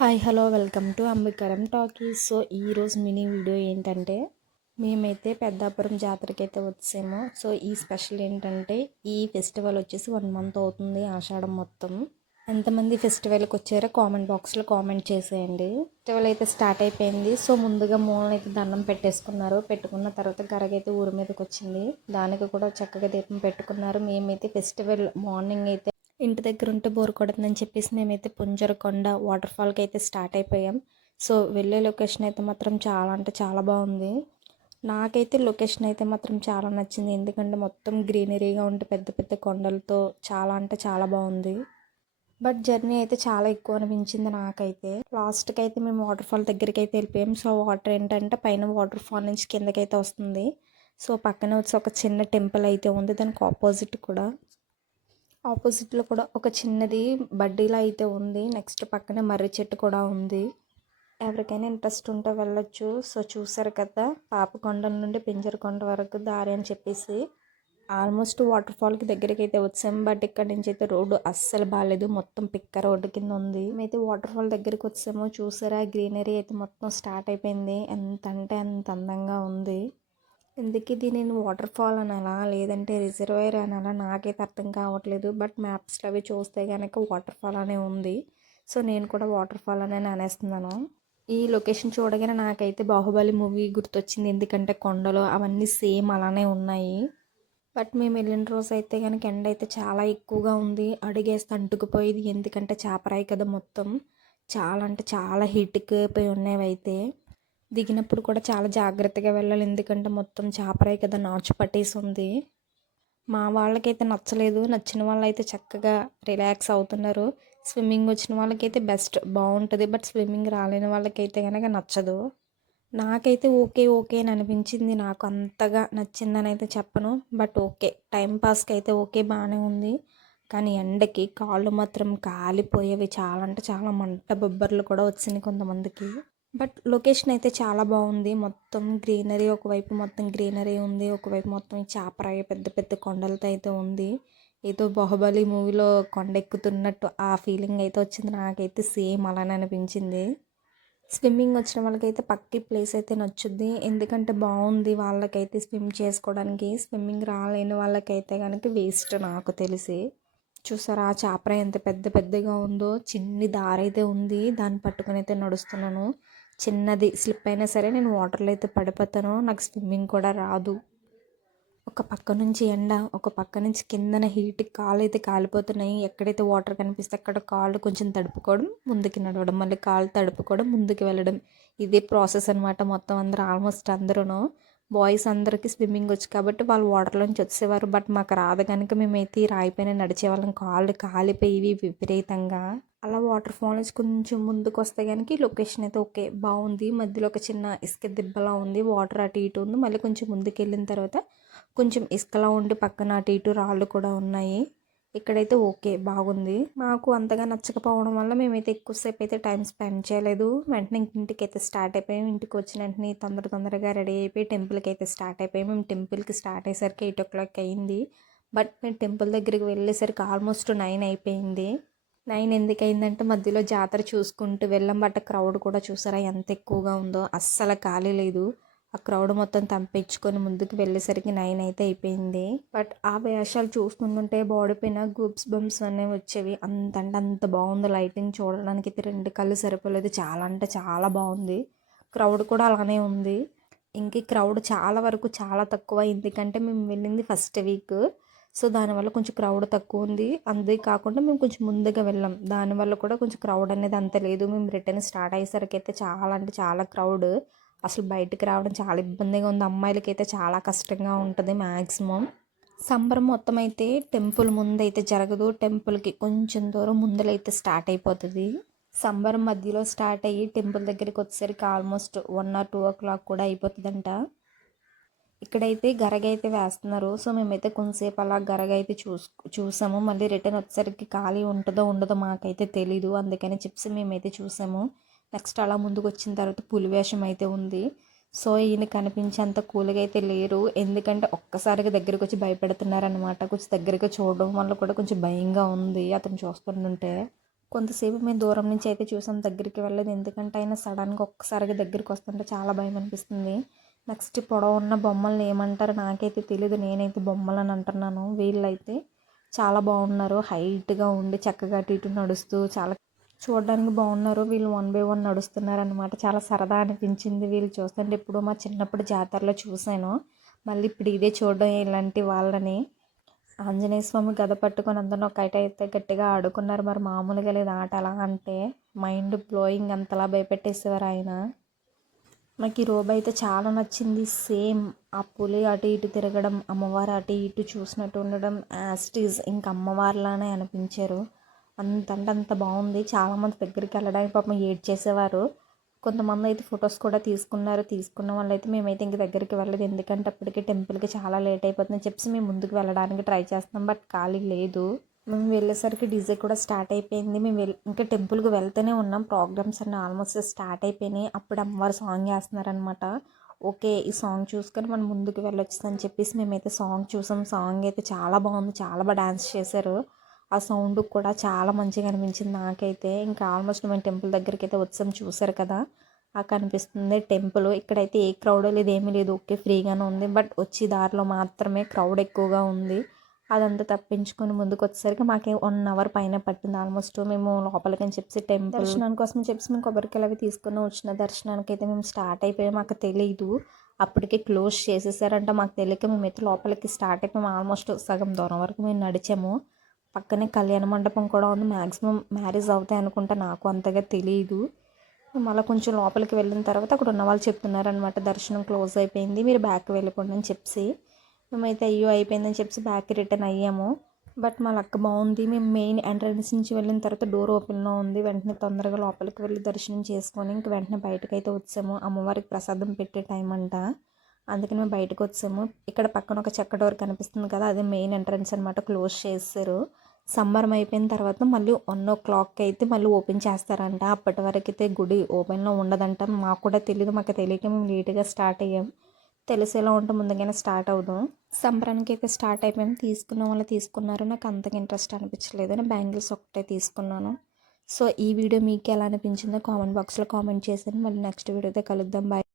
Hi hello welcome to Ambikaram talkies. So ఈరోజు mini video ఏంటంటే మేమైతే పెద్దాపురం జాతరకి అయితే వచ్చాము. సో ఈ స్పెషల్ ఏంటంటే ఈ ఫెస్టివల్ వచ్చేసి 1 మంత్ అవుతుంది, ఆషాఢం మొత్తం. ఎంతమంది ఫెస్టివల్కి వచ్చారో కామెంట్ బాక్స్లో కామెంట్ చేసేయండి. ఫెస్టివల్ అయితే స్టార్ట్ అయిపోయింది. సో ముందుగా మూలన అయితే దండం పెట్టేసుకున్నారు. పెట్టుకున్న తర్వాత గరగైతే ఊరి మీదకి వచ్చింది. దానికి కూడా చక్కగా దీపం పెట్టుకున్నారు. మేమైతే ఫెస్టివల్ మార్నింగ్ అయితే ఇంటి దగ్గర ఉంటే బోర్ కొడుతుందని చెప్పేసి మేమైతే పుంజరకొండ వాటర్ ఫాల్కి అయితే స్టార్ట్ అయిపోయాం. సో వెళ్ళే లొకేషన్ అయితే మాత్రం చాలా అంటే చాలా బాగుంది. నాకైతే లొకేషన్ అయితే మాత్రం చాలా నచ్చింది. ఎందుకంటే మొత్తం గ్రీనరీగా ఉంటే పెద్ద పెద్ద కొండలతో చాలా అంటే చాలా బాగుంది. బట్ జర్నీ అయితే చాలా ఎక్కువ అనిపించింది నాకైతే. లాస్ట్కి అయితే మేము వాటర్ ఫాల్ దగ్గరికి అయితే వెళ్ళిపోయాం. సో వాటర్ ఏంటంటే పైన వాటర్ ఫాల్ నుంచి కిందకైతే వస్తుంది. సో పక్కన వచ్చి ఒక చిన్న టెంపుల్ అయితే ఉంది. దానికి ఆపోజిట్లో కూడా ఒక చిన్నది బడ్డీలా అయితే ఉంది. నెక్స్ట్ పక్కనే మర్రి చెట్టు కూడా ఉంది. ఎవరికైనా ఇంట్రెస్ట్ ఉంటే వెళ్ళొచ్చు. సో చూసారు కదా, పాపకొండ నుండి పింజరకొండ వరకు దారి అని చెప్పేసి ఆల్మోస్ట్ వాటర్ ఫాల్కి దగ్గరికి అయితే వచ్చాం. బట్ ఇక్కడ నుంచి అయితే రోడ్డు అస్సలు బాగాలేదు, మొత్తం పిక్క రోడ్డు కింద ఉంది. మేమైతే వాటర్ ఫాల్ దగ్గరికి వచ్చాము. చూసారా, గ్రీనరీ అయితే మొత్తం స్టార్ట్ అయిపోయింది. ఎంత అంటే అంత అందంగా ఉంది. ఎందుకు ఇది నేను వాటర్ ఫాల్ అనాలా లేదంటే రిజర్వాయర్ అనాలా నాకైతే అర్థం కావట్లేదు. బట్ మ్యాప్స్లో అవి చూస్తే కనుక వాటర్ ఫాల్ అనే ఉంది. సో నేను కూడా వాటర్ ఫాల్ అనే అనేస్తున్నాను. ఈ లొకేషన్ చూడగానే నాకైతే బాహుబలి మూవీ గుర్తొచ్చింది. ఎందుకంటే కొండలు అవన్నీ సేమ్ అలానే ఉన్నాయి. బట్ మేము వెళ్ళిన రోజు అయితే కనుక ఎండ అయితే చాలా ఎక్కువగా ఉంది. అడుగేస్తే అంటుకుపోయేది. ఎందుకంటే చాపరాయి కదా, మొత్తం చాలా అంటే చాలా హీట్కి పోయి ఉన్నవి అయితే. దిగినప్పుడు కూడా చాలా జాగ్రత్తగా వెళ్ళాలి. ఎందుకంటే మొత్తం చాపరాయి కదా, నాచు పట్టేసి ఉంది. మా వాళ్ళకైతే నచ్చలేదు. నచ్చిన వాళ్ళు అయితే చక్కగా రిలాక్స్ అవుతున్నారు. స్విమ్మింగ్ వచ్చిన వాళ్ళకైతే బెస్ట్ బాగుంటుంది. బట్ స్విమ్మింగ్ రాలేని వాళ్ళకైతే కనుక నచ్చదు. నాకైతే ఓకే అని అనిపించింది. నాకు అంతగా నచ్చిందని అయితే చెప్పను. బట్ ఓకే, టైంపాస్కి అయితే ఓకే బాగానే ఉంది. కానీ ఎండకి కాళ్ళు మాత్రం కాలిపోయేవి. చాలా అంటే చాలా మంట బొబ్బర్లు కూడా వచ్చినాయి కొంతమందికి. బట్ లొకేషన్ అయితే చాలా బాగుంది. మొత్తం గ్రీనరీ, ఒకవైపు మొత్తం గ్రీనరీ ఉంది, ఒకవైపు మొత్తం చాపరాయి పెద్ద పెద్ద కొండలతో అయితే ఉంది. ఏదో బాహుబలి మూవీలో కొండ ఎక్కుతున్నట్టు ఆ ఫీలింగ్ అయితే వచ్చింది. నాకైతే సేమ్ అలానే అనిపించింది. స్విమ్మింగ్ వచ్చిన వాళ్ళకైతే పక్కి ప్లేస్ అయితే నచ్చుద్ది. ఎందుకంటే బాగుంది వాళ్ళకైతే స్విమ్ చేసుకోవడానికి. స్విమ్మింగ్ రాలేని వాళ్ళకైతే కనుక వేస్ట్ నాకు తెలిసి. చూసారా, ఆ చాపరాయి ఎంత పెద్ద పెద్దగా ఉందో. చిన్ని దారి అయితే ఉంది, దాన్ని పట్టుకుని అయితే నడుస్తున్నాను. చిన్నది స్లిప్ అయినా సరే నేను వాటర్లో అయితే పడిపోతాను. నాకు స్విమ్మింగ్ కూడా రాదు. ఒక పక్క నుంచి ఎండ, ఒక పక్క నుంచి కిందన హీట్, కాళ్ళు అయితే కాలిపోతున్నాయి. ఎక్కడైతే వాటర్ కనిపిస్తే అక్కడ కాళ్ళు కొంచెం తడుపుకోవడం, ముందుకి నడవడం, మళ్ళీ కాళ్ళు తడుపుకోవడం, ముందుకు వెళ్ళడం. ఇదే ప్రాసెస్ అనమాట. మొత్తం అందరూ ఆల్మోస్ట్ అందరూ బాయ్స్ అందరికీ స్విమ్మింగ్ వచ్చు కాబట్టి వాళ్ళు వాటర్లోంచి వచ్చేవారు. బట్ మాకు రాదు కనుక మేమైతే ఈ రాయిపైన నడిచేవాళ్ళం. కాళ్ళు కాలిపోయి విపరీతంగా. అలా వాటర్ ఫాల్ నుంచి కొంచెం ముందుకు వస్తే కనుక ఈ లొకేషన్ అయితే ఓకే బాగుంది. మధ్యలో ఒక చిన్న ఇసుక దిబ్బలా ఉంది, వాటర్ అటు ఇటు ఉంది. మళ్ళీ కొంచెం ముందుకు వెళ్ళిన తర్వాత కొంచెం ఇసుకలా ఉండి పక్కన అటు ఇటు రాళ్ళు కూడా ఉన్నాయి. ఇక్కడైతే ఓకే బాగుంది. మాకు అంతగా నచ్చకపోవడం వల్ల మేమైతే ఎక్కువసేపు అయితే టైం స్పెండ్ చేయలేదు. వెంటనే ఇంటికి అయితే స్టార్ట్ అయిపోయాం. ఇంటికి వచ్చిన వెంటనే తొందరగా రెడీ అయిపోయి టెంపుల్కి అయితే స్టార్ట్ అయిపోయాం. మేము టెంపుల్కి స్టార్ట్ అయ్యేసరికి 8 o'clock అయింది. బట్ మేము టెంపుల్ దగ్గరికి వెళ్ళేసరికి ఆల్మోస్ట్ 9 అయిపోయింది. 9 ఎందుకు అయిందంటే మధ్యలో జాతర చూసుకుంటూ వెళ్ళాం. బట్ క్రౌడ్ కూడా చూసారా ఎంత ఎక్కువగా ఉందో. అస్సలు ఖాళీ లేదు. ఆ క్రౌడ్ మొత్తం తంపించుకొని ముందుకు వెళ్ళేసరికి 9 అయితే అయిపోయింది. బట్ ఆ వేషాలు చూస్తుంటే బాడీ పైన గూప్స్ బంప్స్ అనేవి వచ్చేవి. అంత అంటే అంత బాగుంది. లైటింగ్ చూడడానికి అయితే 2 కళ్ళు సరిపోలేదు. చాలా అంటే చాలా బాగుంది. క్రౌడ్ కూడా అలానే ఉంది. ఇంక క్రౌడ్ చాలా వరకు చాలా తక్కువ. ఎందుకంటే మేము వెళ్ళింది ఫస్ట్ వీక్. సో దానివల్ల కొంచెం క్రౌడ్ తక్కువ ఉంది. అంతే కాకుండా మేము కొంచెం ముందుగా వెళ్ళాం. దానివల్ల కూడా కొంచెం క్రౌడ్ అనేది అంత లేదు. మేము రిటర్న్ స్టార్ట్ అయ్యేసరికి అయితే చాలా అంటే చాలా క్రౌడ్. అసలు బయటికి రావడం చాలా ఇబ్బందిగా ఉంది. అమ్మాయిలకి అయితే చాలా కష్టంగా ఉంటుంది మ్యాక్సిమం. సంబరం మొత్తం అయితే టెంపుల్ ముందు అయితే జరగదు. టెంపుల్కి కొంచెం దూరం ముందలైతే స్టార్ట్ అయిపోతుంది. సంబరం మధ్యలో స్టార్ట్ అయ్యి టెంపుల్ దగ్గరికి వచ్చేసరికి ఆల్మోస్ట్ 1 or 2 o'clock కూడా అయిపోతుందంట. ఇక్కడైతే గరగ అయితే వేస్తున్నారు. సో మేమైతే కొంతసేపు అలా గరగ అయితే చూసాము. మళ్ళీ రిటర్న్ వచ్చేసరికి ఖాళీ ఉంటుందో ఉండదో మాకైతే తెలీదు. అందుకని చెప్పి మేమైతే చూసాము. నెక్స్ట్ అలా ముందుకు వచ్చిన తర్వాత పులివేషం అయితే ఉంది. సో ఈయన కనిపించేంత కూల్గా అయితే లేరు. ఎందుకంటే ఒక్కసారిగా దగ్గరికి వచ్చి భయపెడుతున్నారనమాట. కొంచెం దగ్గరగా చూడడం వల్ల కూడా కొంచెం భయంగా ఉంది అతను చూస్తుంటే. కొంతసేపు మేము దూరం నుంచి అయితే చూసాం, దగ్గరికి వెళ్ళలేదు. ఎందుకంటే ఆయన సడన్గా ఒక్కసారిగా దగ్గరికి వస్తుంటే చాలా భయం అనిపిస్తుంది. నెక్స్ట్ పొడవు ఉన్న బొమ్మల్ని ఏమంటారు నాకైతే తెలీదు, నేనైతే బొమ్మలు అని అంటున్నాను. వీళ్ళైతే చాలా బాగున్నారు, హైట్గా ఉండి చక్కగా అటు ఇటు నడుస్తూ చాలా చూడడానికి బాగున్నారు. వీళ్ళు 1 బై 1 నడుస్తున్నారు అనమాట. చాలా సరదా అనిపించింది వీళ్ళు చూస్తుంటే. ఇప్పుడు మా చిన్నప్పుడు జాతరలో చూశాను, మళ్ళీ ఇప్పుడు ఇదే చూడడం ఇలాంటి వాళ్ళని. ఆంజనేయ స్వామి గద పట్టుకొని అందరిని ఒక అయితే గట్టిగా ఆడుకున్నారు. మరి మామూలుగా లేదు ఆట. ఎలా అంటే మైండ్ బ్లోయింగ్, అంతలా భయపెట్టేసేవారు ఆయన. నాకు ఈ రోబ్ అయితే చాలా నచ్చింది. సేమ్ ఆ పులి అటు ఇటు తిరగడం, అమ్మవారు అటు ఇటు చూసినట్టు ఉండడం, యాస్టీజ్ ఇంక అమ్మవారిలానే అనిపించారు. అంతంటే అంత బాగుంది. చాలామంది దగ్గరికి వెళ్ళడానికి పాపం ఏడ్చేసేవారు. కొంతమంది అయితే ఫొటోస్ కూడా తీసుకున్నారు. తీసుకున్న వాళ్ళైతే మేమైతే ఇంక దగ్గరికి వెళ్ళలేదు, ఎందుకంటే అప్పటికి టెంపుల్కి చాలా లేట్ అయిపోతుందని చెప్పి మేము ముందుకు వెళ్ళడానికి ట్రై చేస్తున్నాం, బట్ ఖాళీ లేదు. మేము వెళ్ళేసరికి డీజే కూడా స్టార్ట్ అయిపోయింది. మేము ఇంకా టెంపుల్కి వెళ్తూనే ఉన్నాం. ప్రోగ్రామ్స్ అన్నీ ఆల్మోస్ట్ స్టార్ట్ అయిపోయినాయి. అప్పుడు అమ్మవారు సాంగ్ వేస్తున్నారనమాట. ఓకే, ఈ సాంగ్ చూసుకొని మనం ముందుకు వెళ్ళొచ్చు అని చెప్పేసి మేమైతే సాంగ్ చూసాం. సాంగ్ అయితే చాలా బాగుంది, చాలా బాగా డాన్స్ చేశారు. ఆ సౌండ్ కూడా చాలా మంచిగా అనిపించింది నాకైతే. ఇంకా ఆల్మోస్ట్ మేము టెంపుల్ దగ్గరికి అయితే వచ్చాం, చూసారు కదా ఆ కనిపిస్తుంది టెంపుల్. ఇక్కడైతే ఏ క్రౌడ్ లేదు, ఏమీ లేదు, ఓకే ఫ్రీగానే ఉంది. బట్ వచ్చి దారిలో మాత్రమే క్రౌడ్ ఎక్కువగా ఉంది. అదంతా తప్పించుకొని ముందుకు వచ్చేసరికి మాకు 1 అవర్ పైన పట్టింది ఆల్మోస్ట్. మేము లోపలికి అని చెప్పి టెంపుల్ దర్శనానికి కోసం చెప్పి మేము కొబ్బరికాయలు అవి తీసుకుని వచ్చిన దర్శనానికి అయితే మేము స్టార్ట్ అయిపోయాం. మాకు తెలియదు, అప్పటికే క్లోజ్ చేసేసారంట. మాకు తెలియక మేమైతే లోపలికి స్టార్ట్ అయిపోయాము. ఆల్మోస్ట్ సగం దూరం వరకు మేము నడిచాము. పక్కనే కళ్యాణ మండపం కూడా ఉంది. మ్యాక్సిమం మ్యారేజ్ అవుతాయి అనుకుంటా, నాకు అంతగా తెలియదు. మళ్ళీ కొంచెం లోపలికి వెళ్ళిన తర్వాత అక్కడ ఉన్న వాళ్ళు చెప్తున్నారనమాట, దర్శనం క్లోజ్ అయిపోయింది, మీరు బ్యాక్ వెళ్ళిపోండి అని చెప్పి. మేమైతే అయ్యో అయిపోయిందని చెప్పి బ్యాక్ రిటర్న్ అయ్యాము. బట్ మా లక్ బాగుంది. మేము మెయిన్ ఎంట్రన్స్ నుంచి వెళ్ళిన తర్వాత డోర్ ఓపెన్లో ఉంది. వెంటనే తొందరగా లోపలికి వెళ్ళి దర్శనం చేసుకొని ఇంక వెంటనే బయటకు అయితే వచ్చాము. అమ్మవారికి ప్రసాదం పెట్టే టైం అంట, అందుకని మేము బయటకు వచ్చాము. ఇక్కడ పక్కన ఒక చెక్క డోర్ కనిపిస్తుంది కదా, అదే మెయిన్ ఎంట్రన్స్ అనమాట. క్లోజ్ చేస్తారు. సంబరం అయిపోయిన తర్వాత మళ్ళీ 1 o'clock అయితే మళ్ళీ ఓపెన్ చేస్తారంట. అప్పటి వరకు అయితే గుడి ఓపెన్లో ఉండదంట. మాకు కూడా తెలియదు, మాకు తెలియక మేము లేట్గా స్టార్ట్ అయ్యాం. తెలిసేలా ఉంటే ముందుగానే స్టార్ట్ అవుదాం. సంబరానికి అయితే స్టార్ట్ అయిపోయాం. తీసుకున్న వాళ్ళు తీసుకున్నారు, నాకు అంతగా ఇంట్రెస్ట్ అనిపించలేదు. నేను బ్యాంగిల్స్ ఒకటే తీసుకున్నాను. సో ఈ వీడియో మీకు ఎలా అనిపించిందో కామెంట్ బాక్స్లో కామెంట్ చేసాను. మళ్ళీ నెక్స్ట్ వీడియోతో కలుద్దాం. బాయ్.